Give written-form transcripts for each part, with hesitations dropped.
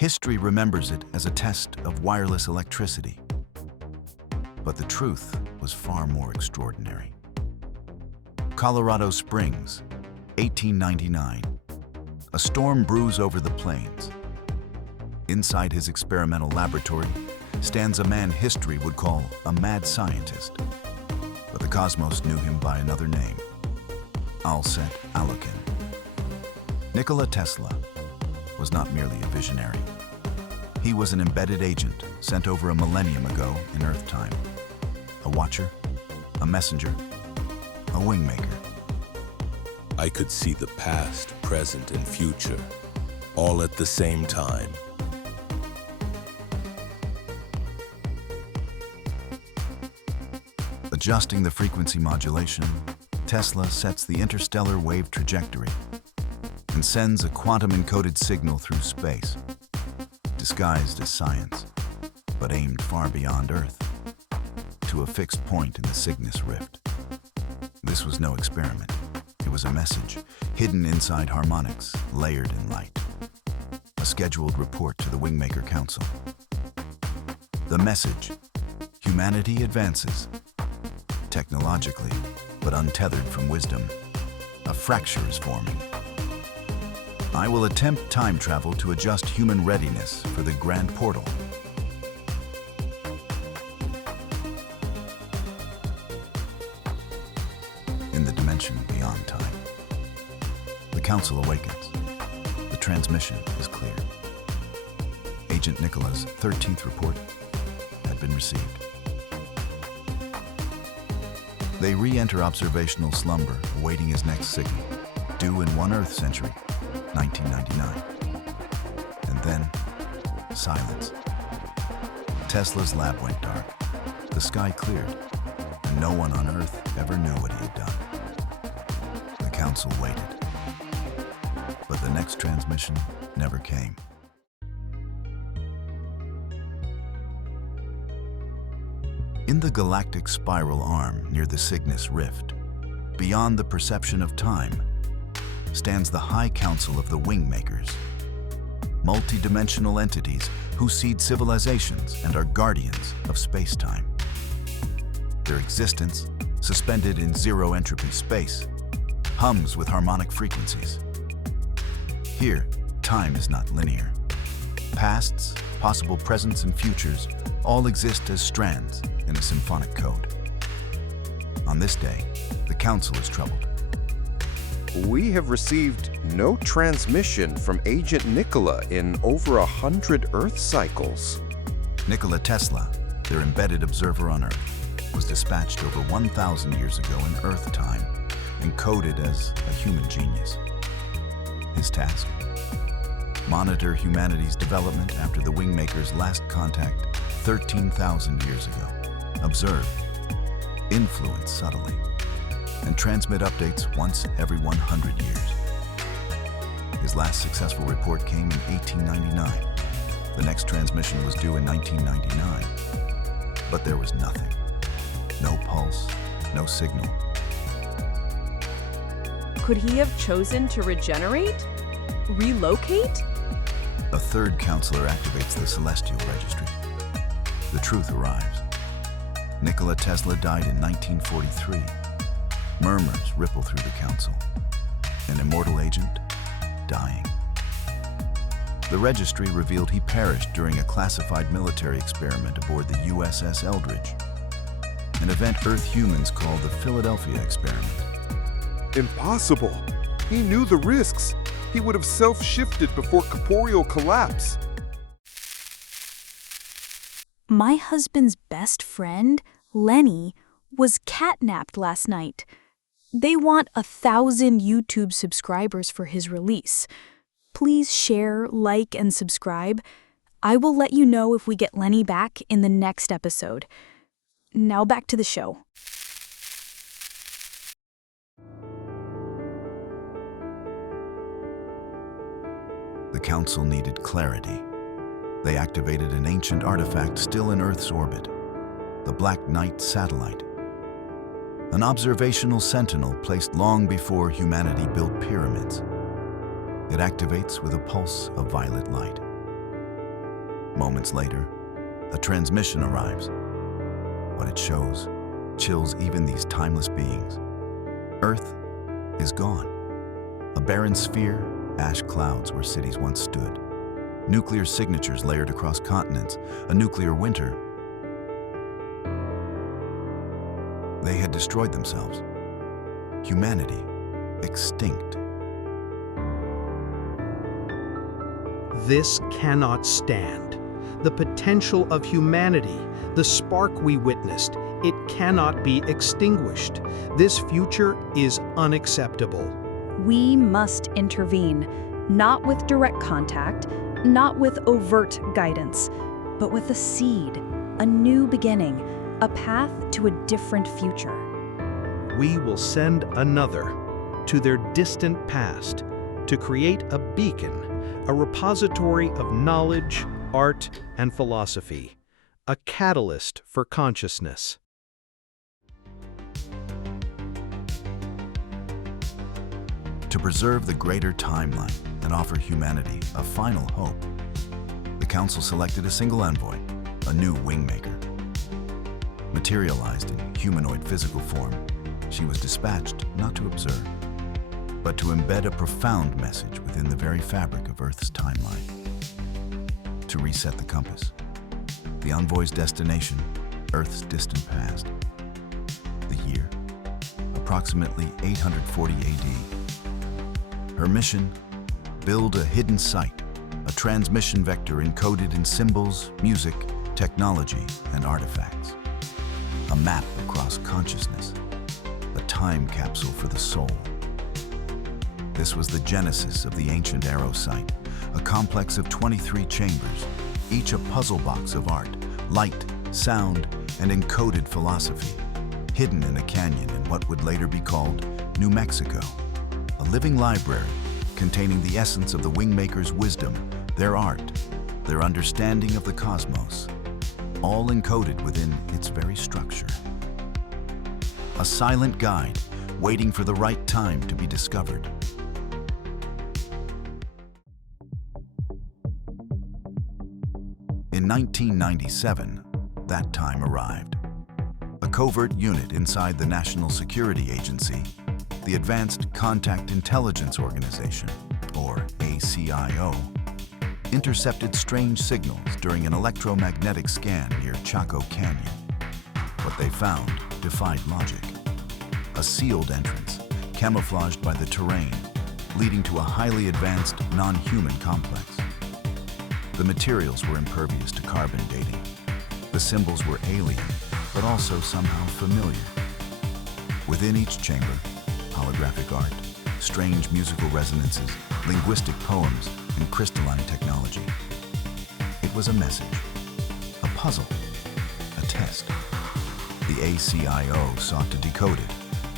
History remembers it as a test of wireless electricity. But the truth was far more extraordinary. Colorado Springs, 1899. A storm brews over the plains. Inside his experimental laboratory stands a man history would call a mad scientist. But the cosmos knew him by another name, awaken. Nikola Tesla was not merely a visionary. He was an embedded agent sent over a millennium ago in Earth time. A watcher, a messenger, a wingmaker. I could see the past, present, and future, all at the same time. Adjusting the frequency modulation, Tesla sets the interstellar wave trajectory and sends a quantum-encoded signal through space, disguised as science, but aimed far beyond Earth, to a fixed point in the Cygnus Rift. This was no experiment. It was a message, hidden inside harmonics, layered in light. A scheduled report to the WingMakers Council. The message: humanity advances. Technologically, but untethered from wisdom. A fracture is forming. I will attempt time travel to adjust human readiness for the grand portal. In the dimension beyond time, the Council awakens. The transmission is clear. Agent Nikola's 13th report had been received. They re-enter observational slumber, awaiting his next signal, due in 1 Earth century, 1999. And then, silence. Tesla's lab went dark. The sky cleared, and no one on Earth ever knew what he had done. The Council waited. But the next transmission never came. In the galactic spiral arm near the Cygnus Rift, beyond the perception of time, stands the High Council of the WingMakers, multi-dimensional entities who seed civilizations and are guardians of space-time. Their existence, suspended in zero-entropy space, hums with harmonic frequencies. Here, time is not linear. Pasts, possible presents, and futures all exist as strands in a symphonic code. On this day, the Council is troubled. We have received no transmission from Agent Nikola in over 100 Earth cycles. Nikola Tesla, their embedded observer on Earth, was dispatched over 1,000 years ago in Earth time and coded as a human genius. His task? Monitor humanity's development after the WingMakers' last contact 13,000 years ago. Observe, influence subtly, and transmit updates once every 100 years. His last successful report came in 1899. The next transmission was due in 1999. But there was nothing. No pulse, no signal. Could he have chosen to regenerate? Relocate? A third counselor activates the celestial registry. The truth arrives. Nikola Tesla died in 1943. Murmurs ripple through the council. An immortal agent dying. The registry revealed he perished during a classified military experiment aboard the USS Eldridge, an event Earth humans call the Philadelphia experiment. Impossible. He knew the risks. He would have self-shifted before corporeal collapse. My husband's best friend, Lenny, was catnapped last night. They want 1,000 YouTube subscribers for his release. Please share, like, and subscribe. I will let you know if we get Lenny back in the next episode. Now back to the show. The Council needed clarity. They activated an ancient artifact still in Earth's orbit, the Black Knight satellite. An observational sentinel placed long before humanity built pyramids. It activates with a pulse of violet light. Moments later, a transmission arrives. What it shows chills even these timeless beings. Earth is gone. A barren sphere, ash clouds where cities once stood. Nuclear signatures layered across continents, a nuclear winter. They had destroyed themselves. Humanity, extinct. This cannot stand. The potential of humanity, the spark we witnessed, it cannot be extinguished. This future is unacceptable. We must intervene, not with direct contact, not with overt guidance, but with a seed, a new beginning, a path to a different future. We will send another to their distant past to create a beacon, a repository of knowledge, art, and philosophy, a catalyst for consciousness. To preserve the greater timeline and offer humanity a final hope, the Council selected a single envoy, a new WingMaker. Materialized in humanoid physical form, she was dispatched not to observe, but to embed a profound message within the very fabric of Earth's timeline. To reset the compass, the envoy's destination, Earth's distant past. The year, approximately 840 AD. Her mission, build a hidden site, a transmission vector encoded in symbols, music, technology, and artifacts. A map across consciousness, a time capsule for the soul. This was the genesis of the ancient Arrow site, a complex of 23 chambers, each a puzzle box of art, light, sound, and encoded philosophy, hidden in a canyon in what would later be called New Mexico. A living library containing the essence of the WingMakers' wisdom, their art, their understanding of the cosmos, all encoded within its very structure. A silent guide waiting for the right time to be discovered. In 1997, that time arrived. A covert unit inside the National Security Agency, the Advanced Contact Intelligence Organization, or ACIO, intercepted strange signals during an electromagnetic scan near Chaco Canyon. What they found defied logic. A sealed entrance, camouflaged by the terrain, leading to a highly advanced non-human complex. The materials were impervious to carbon dating. The symbols were alien, but also somehow familiar. Within each chamber, holographic art, strange musical resonances, linguistic poems, and crystalline technology. It was a message, a puzzle, a test. The ACIO sought to decode it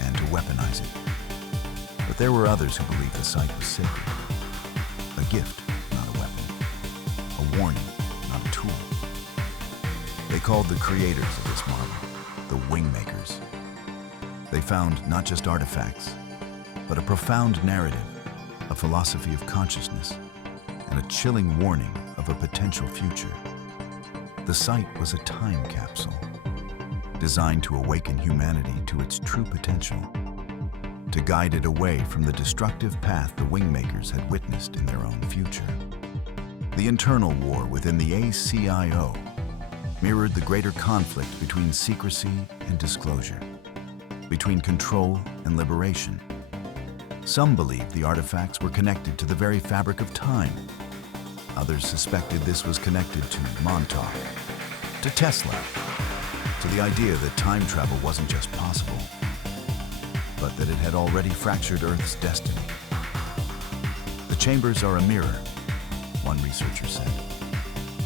and to weaponize it. But there were others who believed the site was sacred. A gift, not a weapon. A warning, not a tool. They called the creators of this marvel the WingMakers. They found not just artifacts, but a profound narrative, a philosophy of consciousness, and a chilling warning of a potential future. The site was a time capsule, designed to awaken humanity to its true potential, to guide it away from the destructive path the WingMakers had witnessed in their own future. The internal war within the ACIO mirrored the greater conflict between secrecy and disclosure, between control and liberation. Some believed the artifacts were connected to the very fabric of time. Others suspected this was connected to Montauk, to Tesla, to the idea that time travel wasn't just possible, but that it had already fractured Earth's destiny. The chambers are a mirror, one researcher said,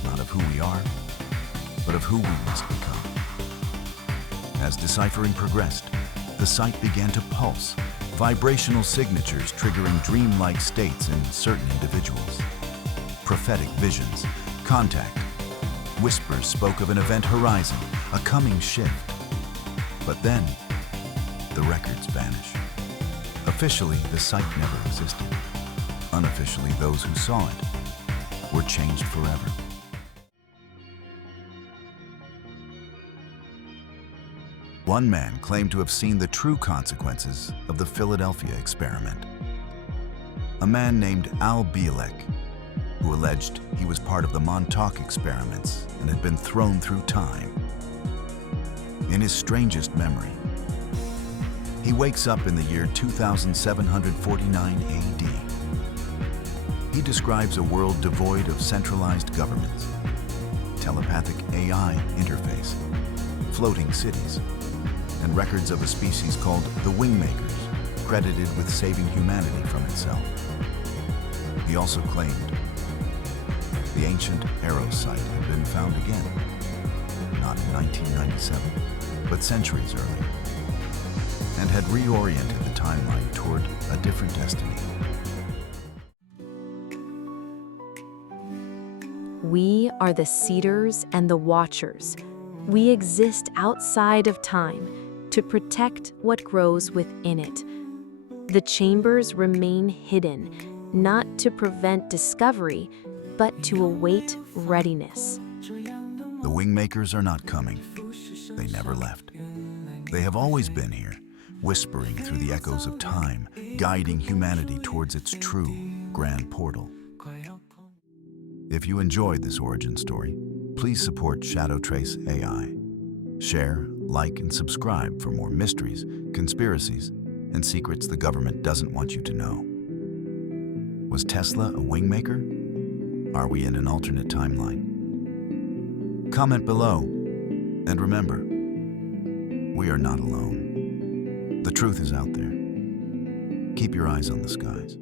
not of who we are, but of who we must become. As deciphering progressed, the site began to pulse, vibrational signatures triggering dreamlike states in certain individuals. Prophetic visions, contact, whispers spoke of an event horizon, a coming shift. But then, the records vanish. Officially, the site never existed. Unofficially, those who saw it were changed forever. One man claimed to have seen the true consequences of the Philadelphia experiment. A man named Bielek, who alleged he was part of the Montauk experiments and had been thrown through time. In his strangest memory, he wakes up in the year 2749 AD. He describes a world devoid of centralized governments, telepathic AI interface, floating cities, and records of a species called the WingMakers, credited with saving humanity from itself. He also claimed the ancient arrow site had been found again, not in 1997, but centuries earlier, and had reoriented the timeline toward a different destiny. We are the seeders and the watchers. We exist outside of time to protect what grows within it. The chambers remain hidden, not to prevent discovery, but to await readiness. The WingMakers are not coming. They never left. They have always been here, whispering through the echoes of time, guiding humanity towards its true grand portal. If you enjoyed this origin story, please support Shadow Trace AI. Share, like, and subscribe for more mysteries, conspiracies, and secrets the government doesn't want you to know. Was Tesla a WingMaker? Are we in an alternate timeline? Comment below, and remember, we are not alone. The truth is out there. Keep your eyes on the skies.